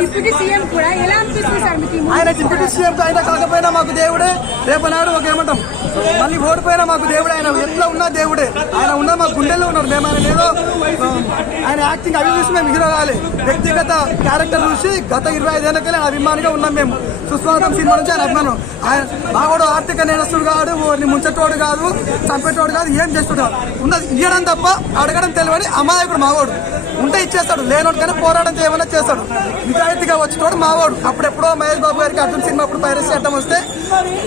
Deputy CM కూడా ఎలా అనిపిస్తుంది సార్ మీకు? ఆయన డిప్యూటీ సీఎం ఆయన కాకపోయినా మాకు దేవుడే, రేపనాడు ఒక ఏమంటాం మళ్ళీ ఓడిపోయినా మాకు దేవుడే. ఆయన ఎట్లా ఉన్నా దేవుడే, ఆయన ఉన్నా మా గుండెల్లో ఉన్నాడు. మేము ఆయన ఏదో ఆయన యాక్టింగ్ అవి చూసి మేము హీరో కావాలి, వ్యక్తిగత క్యారెక్టర్ చూసి గత 25 ఏళ్ళకెళ్ళి అభిమానిగా ఉన్నాం మేము. సుస్వాగతం సినిమా నుంచి ఆయన అభిమానం. ఆయన మావాడు ఆర్థిక నేరస్తుడు కాదు, ముంచటోడు కాదు, చంపేటోడు కాదు, ఏం చేస్తున్నాడు ఉన్నది ఇయ్యడం తప్ప అడగడం తెలియని అమాయకుడు మావాడు. ఉంటే ఇచ్చేస్తాడు, లేనోడు కానీ పోరాటం చేయమన్నా చేస్తాడు. నిజాయితీగా వచ్చినోడు మావాడు. అప్పుడెప్పుడో మహేష్ బాబు గారికి అర్జున్ సినిమా అప్పుడు పైరసీ అడ్డం వస్తే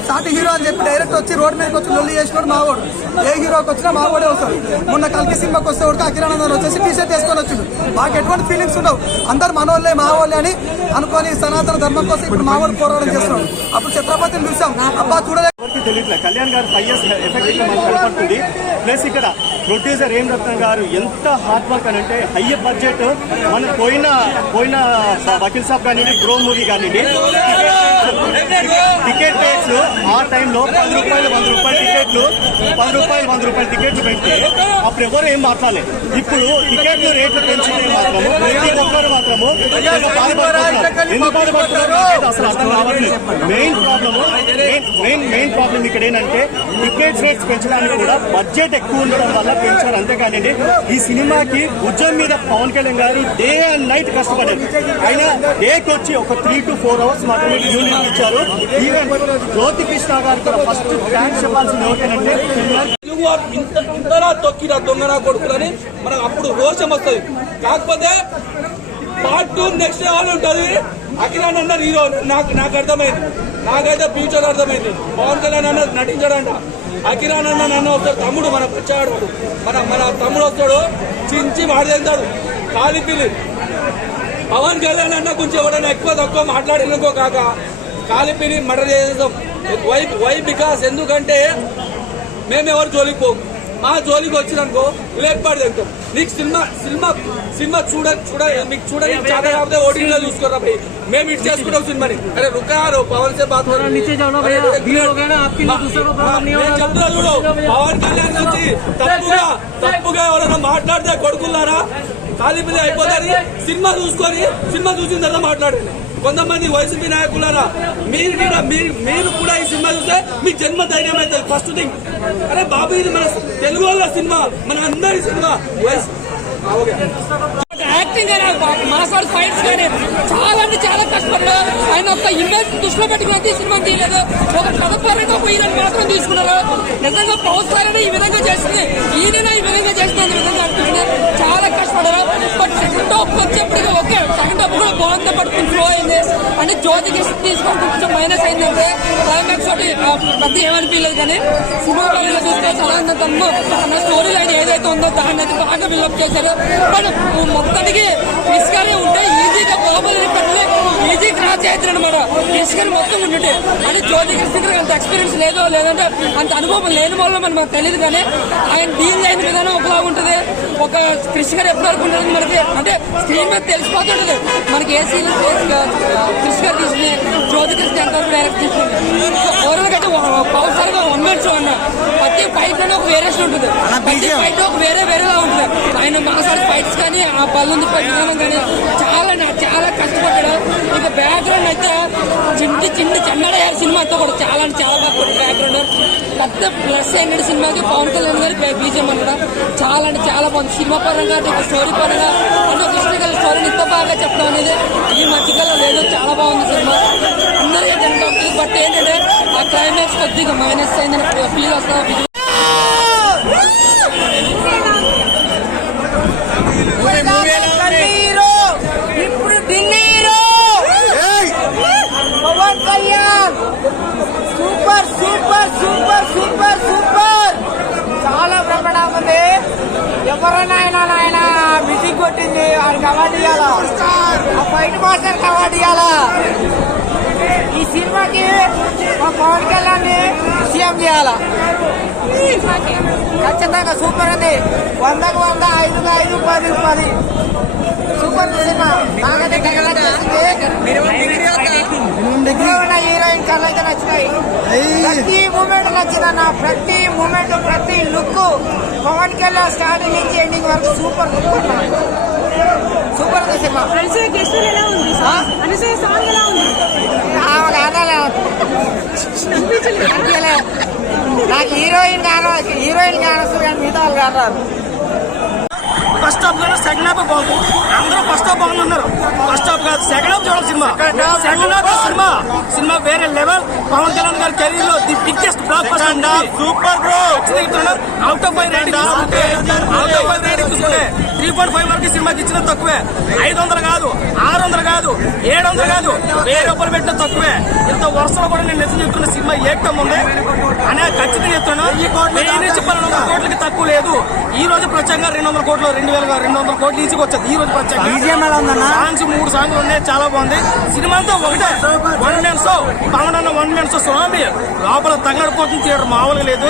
సాటి హీరో అని చెప్పి డైరెక్ట్ వచ్చి రోడ్డు మీదకి వచ్చి లొల్లి చేసినోడు మావాడు. ఏ హీరోకి వచ్చినా మావాడే వస్తాడు. మొన్న కల్కి సినిమాకి వస్తే కూడా అఖిరానందన్ వచ్చేసి టీషర్ట్ వేసుకొని వచ్చిండు. మాకు ఎటువంటి ఫీలింగ్స్ ఉండవు, అందరు మనోళ్ళే మావోళ్ళే అని అనుకోని సనాతన ధర్మం కోసం ఇప్పుడు మావాడు పోరాటం చేస్తున్నాడు. అప్పుడు ఛత్రపతిని చూసాం, అబ్బా చూడలే తెలియట్లేదు. కళ్యాణ్ గారు 5 years ఎఫెక్ట్ గా మనకు కనపడుతుంది. ప్లస్ ఇక్కడ ప్రొడ్యూసర్ ఏం రత్నం గారు ఎంత హార్డ్ వర్క్ అని అంటే హై బడ్జెట్ మనం పోయిన వకీల్ సాబ్ కానీ బ్రో మూవీ కానీ టికెట్ రేట్స్ ఆ టైంలో 10 రూపాయలు 100 రూపాయలు టికెట్లు 10 రూపాయలు 100 రూపాయలు టికెట్లు పెడితే అప్పుడు ఎవరు ఏం మాట్లాడలేదు. ఇప్పుడు టికెట్లు రేట్లు పెంచితే మాత్రము ప్రతి ఒక్కరు మాత్రము ఎందుకు బాధపడుతున్నారు అసలు అర్థం కావట్లేదు. మెయిన్ ప్రాబ్లం ఇక్కడ ఏంటంటే టికెట్స్ రేట్స్ పెంచడానికి కూడా బడ్జెట్ ఎక్కువ ఉండడం వల్ల పెంచారు, అంతేగాని ఈ సినిమాకి భుజం మీద పవన్ కళ్యాణ్ గారు డే అండ్ నైట్ కష్టపడ్డారు. ఆయన డేకి వచ్చి ఒక 3 to 4 hours మాత్రమే యూనిట్ ఇచ్చారు. ఈవెన్ జ్యోతి కృష్ణ గారు కూడా ఫస్ట్ థ్యాంక్స్ చెప్పాల్సింది ఎవరికంటే ఇంతలా తొక్కిన దొంగన కొడుకులని మనకు అప్పుడు రోషం వస్తుంది. కాకపోతే పార్ట్ 2 నెక్స్ట్ లెవెల్ ఉంటుంది. అఖిలాన్ అన్న హీరో నాకు అర్థమైంది, నాకైతే ఫ్యూచర్ అర్థమైంది. పవన్ కళ్యాణ్ అన్న నటించాడంట, అఖిలాన్ అన్న నన్ను వస్తాడు, తమ్ముడు మనకు వచ్చాడు, మన తమ్ముడు వస్తాడు, చించి మాట్లాడతాడు కాలిపిల్లి. పవన్ కళ్యాణ్ అన్న కొంచెం ఎవరైనా ఎక్కువ తక్కువ మాట్లాడినకో కాక కాలిపిల్లి మర్డర్ చేసేస్తాం. వై బికాస్ ఎందుకంటే మేము ఎవరు జోలికి పోం, మా జోలికి వచ్చిననుకో లేపాడు తింటాం. నీకు సినిమా మీకు చూడని చాలా కాకపోతే ఓటీటీలో చూసుకోరా భయ్, మేము ఇటు చేసుకుంటాం సినిమాని. అరే రుకారు పవన్ సే బాత్ చెప్తున్నా చూడు, పవన్ కళ్యాణ్ నుంచి తప్పుగా ఎవరైనా మాట్లాడితే కొడుకున్నారా కాలిపిల్లి అయిపోతారు. సినిమా చూసిన తర్వాత మాట్లాడండి. కొంతమంది వైసీపీ నాయకులారా మీరు కూడా ఈ సినిమా చూస్తే మీ జన్మ ధైర్యం అవుతుంది. ఫస్ట్ థింగ్, అరే బాబు ఇది మన తెలుగు వాళ్ళ సినిమా, మన అందరి సినిమా. యాక్టింగ్ మాసాడు ఫైట్స్ కానీ చాలా అంటే చాలా కష్టపడ్డాడు. ఆయన ఒక ఇమేజ్ దృష్టిలో పెట్టుకుని ఈ సినిమా తీయలేదు, ఒక కథపరంగా పోయినని మాత్రం తీసుకున్నారు. నిజంగా పవన్ కళ్యాణ్ ఈ విధంగా చేస్తుంది, ఈయన ఈ విధంగా చేస్తుంది విధంగా అనిపిస్తుంది. చాలా కష్టపడ్డారు. బట్ సెకండ్ హాఫ్ వచ్చేప్పటికి ఓకే, సెకండ్ హాఫ్ కూడా బాగుంది, బట్ కొంచెం స్లో అయింది. అంటే జ్యోతికి తీసుకొని కొంచెం మైనస్ అయిందంటే క్లైమాక్స్ ఒకటి పెద్ద ఏమనిపించలేదు. కానీ సినిమా చూస్తే చాలా తన స్టోరీ లైన్ ఏదైతే ఉందో దాన్ని అయితే బాగా బిల్డప్ చేశారు. బట్ మొత్తానికి ఇసుకనే ఉంటే ఈజీగా బాబుని పెట్టి ఈజీ క్రాస్ చేస్తారు అనమాట. ఇసుకని మొత్తం ఉంటే అంటే జ్యోతి కృష్ణ అంత ఎక్స్పీరియన్స్ లేదంటే అంత అనుభవం లేని వల్ల మనకు తెలియదు. కానీ ఆయన డీల్ అయిన విధానం ఒకలా ఉంటుంది. ఒక కృష్ణ గారు ఎప్పుడు వరకు ఉంటుంది మనకి, అంటే స్క్రీన్ మీద తెలిసిపోతుంటది మనకి ఏ సీన్ కృష్ణ గారు తీసుకుని జ్యోతి కృష్ణ ఎంతవరకు డైరెక్ట్ తీసుకుంది. ఓవరాల్ అంటే పవర్ సార్ వన్ మినిట్స్ అన్న ప్రతి ఫైట్ లోనే ఒక వేరియేషన్ ఉంటుంది, ప్రతి ఫైట్ ఒక వేరేలా ఉంటుంది. ఆయన మాసాడు ఫైట్స్ కానీ ఆ బల్లుంది ఫైట్ విధానం కానీ చాలా కష్టపడ్డాడు. ఇక బ్యాక్గ్రౌండ్ అయితే చిన్న చెన్నడయ్యారు సినిమా అంతా కూడా చాలా బాగా బ్యాక్గ్రౌండ్. పెద్ద ప్లస్ ఏంటంటే సినిమాకి పవన్ కళ్యాణ్ గారి బీజం అనడం చాలా బాగుంది. సినిమా పరంగా స్టోరీ పరంగా అంటే కృష్ణ గారి స్టోరీని ఇంత బాగా చెప్పడం అనేది ఈ మధ్యకాలం లేదు. చాలా బాగుంది సినిమా, అందరికీ టెంట్ అవుతుంది. బట్ ఏంటంటే ఆ క్లైమాక్స్ కొద్దిగా మైనస్ అయిందని ఫీల్ వస్తాం. ఇప్పుడు Delhi Pawan Kalyan super super super super super చాలా బ్రహ్మాండంగా ఉంది. ఎవరైనా ఆయన మ్యూజిక్ కొట్టింది ఆయనకి అవార్డు ఇవ్వాలా, ఆ ఫైట్ మాస్టర్ అవార్డు ఇవ్వాలా. ఈ సినిమాకి మా పవన్ కళ్యాణ్ సీఎం చేయాలా. ఖచ్చితంగా సూపర్ ఉంది. 100కు 100, 5కు 5, 10కు 10 సూపర్ సినిమా. నాకైతే హీరోయిన్ కళ్ళు అయితే నచ్చినాయి. ప్రతి మూమెంట్ నచ్చిందన్న, ప్రతి మూమెంట్ ప్రతి లుక్ పవన్ కళ్యాణ్ స్టార్టింగ్ నుంచి ఎండింగ్ వరకు సూపర్ సూపర్ సినిమా. అనిపించలే. నాకు హీరోయిన్ కానొస్తుంది కానీ మిగతా వాళ్ళు కాదు. ఫస్ట్ హాఫ్ కానీ సెకండ్ హాఫ్ బాగుంది. అందరూ ఫస్ట్ హాఫ్ బాగున్నారు. ఫస్ట్ హాఫ్ కాదు, సెకండ్ హాఫ్ చూడాలి సినిమా. సెకండ్ హాఫ్ సినిమా వేరే లెవెల్. పవన్ కళ్యాణ్ గారి కెరీర్ లో the biggest block buster. Super bro. Out of 5 rating చూసుకుంటే 3.5 వరకు సినిమాకి ఇచ్చిన తక్కువే. 500 కాదు, 600 కాదు, 700 కాదు, 1000 రూపాయలు పెట్టిన తక్కువే. ఇంత వరుసలో కూడా నేను నిజం చెప్తున్న సినిమా ఏకం ఉంది అనే ఖచ్చితంగా చెప్తున్నాను. 1200 కోట్లకి తక్కువ లేదు. ఈ రోజు ప్రత్యేకంగా 200 కోట్లు 200 కోట్లు ఈజీకి వచ్చేది. ఈ రోజు ప్రత్యేకంగా సాంగ్స్ 3 సాంగ్లు ఉన్నాయి, చాలా బాగుంది. సినిమా అంతా ఒకటే వన్ మ్యాన్ షో. పవన్ అన్న వన్ మ్యాన్ షో. స్వామి లోపల తగలడిపోతుంది థియేటర్, మామూలుగా లేదు.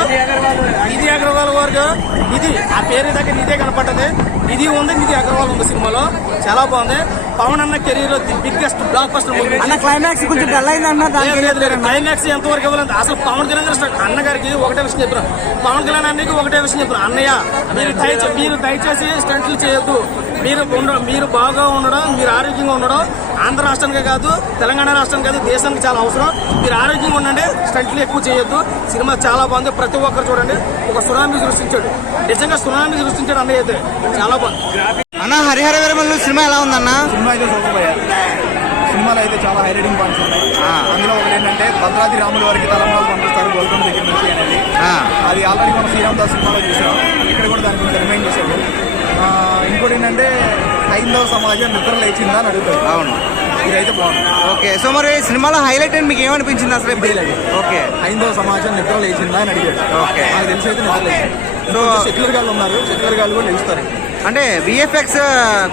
నిధి అగర్వాల్ వారు నిధి ఆ పేరు దగ్గర నిధే కనపడ్డది. నిధి ఉంది, నిధి అగర్వాల్ ఉంది సినిమాలో. చాలా బాగుంది. పవన్ అన్న కెరీర్ లో the biggest block buster movie. Climax కొంచెం డల్ అయిందన్న. క్లైమాక్స్ ఎంతవరకు ఇవ్వలేదు అసలు. పవన్ కళ్యాణ్ గారు అన్న గారికి ఒకటే విషయం చెప్తున్నారు. పవన్ కళ్యాణ్ అన్నకి ఒకటే విషయం చెప్తున్నారు. అన్నయ్య మీరు దయచేసి స్టంట్లు చేయొద్దు. మీరు బాగా ఉండడం, మీరు ఆరోగ్యంగా ఉండడం ఆంధ్ర రాష్ట్రానికే కాదు, తెలంగాణ రాష్ట్రానికి కాదు, దేశానికి చాలా అవసరం. మీరు ఆరోగ్యంగా ఉండండి, స్టంట్లు ఎక్కువ చేయొద్దు. సినిమా చాలా బాగుంది. ప్రతి ఒక్కరు చూడండి. ఒక సునామీ సృష్టించాడు, నిజంగా సునామీ సృష్టించాడు అన్నయ్య అయితే. చాలా బాగుంది. అన్న హరిహర వీరమల్లు సినిమా ఎలా ఉందన్న? సినిమా అయితే సూపర్. సినిమాలో అయితే చాలా హై రేటింగ్ పాయింట్స్ ఉన్నాయి. అందులో ఒకటి ఏంటంటే భద్రాద్రి రాముల వారికి తలంబ్రాలు పంపిస్తారు గోల్కొండ దగ్గర నుంచి అనేది. అది ఆల్రెడీ మనం శ్రీరామ్ దాస్ సినిమాలో చూసాం. ఇక్కడ కూడా దాని గురించి రిమైండ్ చేశాడు. ఇంకోటి ఏంటంటే హైందవ సమాజం నిద్ర లేచిందా అని అడుగుతాడు. అవును, ఇదైతే బాగుంది. ఓకే. సో మరి సినిమాలో హైలైట్ అని మీకు ఏమనిపించింది అసలు? ఓకే, హైందవ సమాజం నిద్ర లేచిందా అని అడిగాడు. ఓకే, నాకు తెలిసి అయితే నిద్ర లేచింది. సో సెక్యులర్ గాళ్ళు ఉన్నారు, సెక్యులర్ గాళ్ళు కూడా లేస్తారు. అంటే విఎఫ్ఎక్స్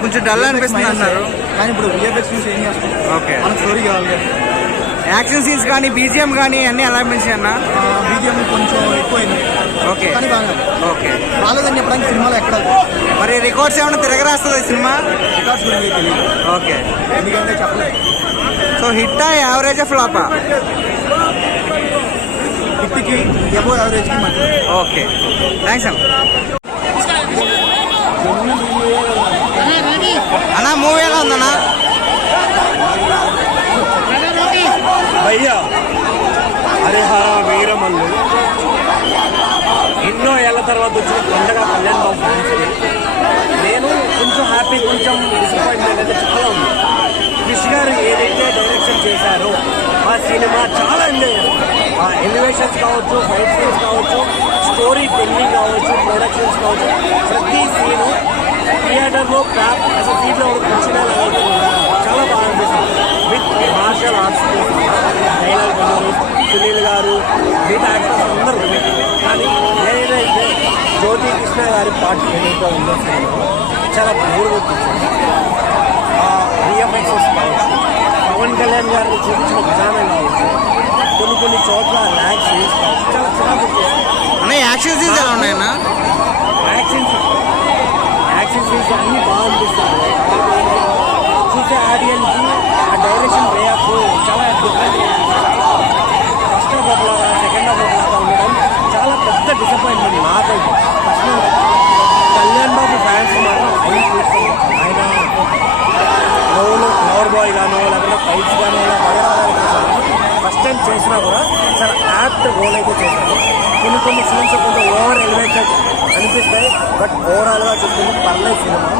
కొంచెం డల్ అనిపిస్తుంది అన్నారు. కానీ ఇప్పుడు విఎఫ్ఎక్స్ నుంచి ఏం చేస్తాం? ఓకే, మన స్టోరీ కావాలి. యాక్షన్ సీన్స్ కానీ బీజిఎం కానీ అన్ని ఎలా అనిపించాయి అన్న? బీజిఎం కొంచెం ఎక్కువైంది. ఓకే, కానీ బాగా ఓకే. రాలేదని చెప్పడానికి సినిమాలో ఎక్కడ మరి రికార్డ్స్ ఏమైనా తిరగరాస్తుంది సినిమా? రికార్డ్స్ గురించి తెలియదు. ఓకే, ఎందుకంటే చెప్పలేదు. సో హిట్టా యావరేజ్ ఫ్లాపా? హిట్కి ఎబో యావరేజ్కి మధ్య. ఓకే, థ్యాంక్స్ అన్న. అన్న మూవీ ఎలా ఉందన్నా? భయ్యా హరిహర వీరమల్లు ఎన్నో ఏళ్ల తర్వాత వచ్చిన పండగ కళ్యాణ్ బాబు ఫ్యాన్స్. నేను కొంచెం హ్యాపీ, కొంచెం డిసప్పాయింట్మెంట్ అయితే చాలా ఉంది. క్రిష్ గారు ఏదైతే డైరెక్షన్ చేశారో ఆ సినిమా చాలా ఆ ఎలివేషన్స్ కావచ్చు, ఫైట్ సీన్స్ కావచ్చు, స్టోరీ టెల్లింగ్ కావచ్చు, ప్రొడక్షన్స్ కావచ్చు, ప్రతి సీను థియేటర్లో క్రాప్ అసలు సీట్లో కూర్చునే చాలా బాగా అనిపిస్తుంది. విత్ మార్షల్ ఆర్ట్స్ డైలాగ్ గారు, సునీల్ గారు, మిగతా యాక్టర్స్ అందరూ. కానీ ఏదైతే జ్యోతి కృష్ణ గారి పార్ట్ ఏదైతే ఉందో సినిమా చాలా బోర్ కొట్టించింది. విఎఫ్ఎక్సెస్ కావచ్చు, పవన్ కళ్యాణ్ గారిని చూపించిన విధానం కావచ్చు, కొన్ని చోట్ల ల్యాక్ సీన్స్ కావచ్చు, చాలా చిరాకు వచ్చేసింది. అన్న యాక్షన్ సీన్స్ ఎలా ఉన్నాయన్న? యాక్షన్ సీన్స్ అన్నీ బాగా అనిపిస్తుంది. చూసే ఆడియన్స్కి ఆ డైరెక్షన్ వే ఆఫ్ చాలా డిఫరెంట్. ఫస్ట్ హాఫ్ ఒకలాగా, సెకండ్ హాఫ్ ఒకలాగా ఉండడం చాలా పెద్ద డిసప్పాయింట్మెంట్ నాకైతే. ఫస్ట్ కళ్యాణ్ బాబు ఫ్యాన్స్ మాత్రం ఆయన చూస్తుంది. ఆయన రోల్ ఫ్లవర్ బాయ్ గానో లేకపోతే ఫైట్స్ గానో ఇలా బగరాలు చేశారు. ఫస్ట్ టైం చేసినా కూడా చాలా యాప్ట్ రోల్ అయితే చేశారు. కొన్ని సీన్స్ కొంచెం ఓవర్ ఎలివేటెడ్ అనిపిస్తాయి. బట్ ఓవరాల్గా చూసుకుంటే పర్లేదు సినిమా.